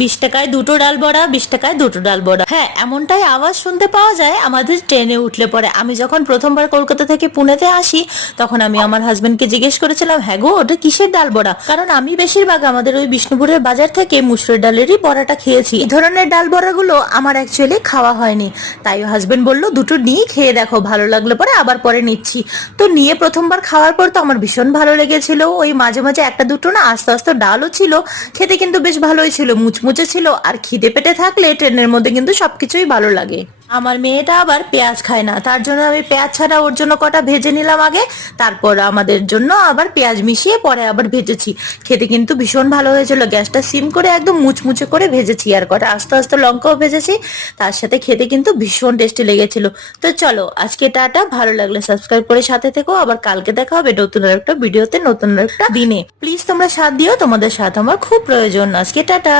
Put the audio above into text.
20 টাকায় দুটো ডাল বড়া, 20 টাকায় দুটো ডাল বড়া। হ্যাঁ, এমনটাই আওয়াজ শুনতে পাওয়া যায় আমাদের ট্রেনে উঠলে পরে। আমি যখন প্রথমবার কলকাতা থেকে পুনেতে আসি তখন আমি আমার হাজবেন্ডকে জিজ্ঞেস করেছিলাম, হ্যাঁ গো ওটা কিসের ডাল বড়া, কারণ আমি বেশিরভাগ আমাদের ওই বিষ্ণুপুরের বাজার থেকে মুসুরের ডালেরই বড়াটা খেয়েছি। এই ধরনের ডাল বড়াগুলো আমার অ্যাকচুয়ালি খাওয়া হয়নি, তাই হাজবেন্ড বলল দুটো নিয়ে খেয়ে দেখো, ভালো লাগলে পরে আবার পরে নিচ্ছি। তো নিয়ে প্রথমবার খাওয়ার পর তো আমার ভীষণ ভালো লেগেছিল। ওই মাঝে মাঝে একটা দুটো না আস্তে আস্তে ডালও ছিল, খেতে কিন্তু বেশ ভালোই ছিল, মুচমুচে ছিল। আর খিদে পেটে থাকলে ট্রেনের মধ্যে কিন্তু সবকিছুই ভালো লাগে। আমার মেয়েটা আবার পেঁয়াজ খায় না, তার জন্য আমি পেঁয়াজ ছাড়া ওর জন্য কটা ভেজে নিলাম আগে, তারপর আমাদের জন্য আবার পেঁয়াজ মিশিয়ে পরে আবার ভেজেছি। খেতে কিন্তু ভীষণ ভালো হয়েছিল, গ্যাসটা সিম করে একদম মুচমুচে করে ভেজেছি, আর কটা আস্তে আস্তে লঙ্কাও ভেজেছি, তার সাথে খেতে কিন্তু ভীষণ টেস্টি লেগেছিল। তো চলো আজকে টাটা, ভালো লাগলে সাবস্ক্রাইব করে সাথে থেকো, আবার কালকে দেখা হবে নতুন একটা ভিডিওতে, নতুন একটা দিনে। প্লিজ তোমরা সাথ দিও, তোমাদের সাথ আমার খুব প্রয়োজন। আজকে টাটা।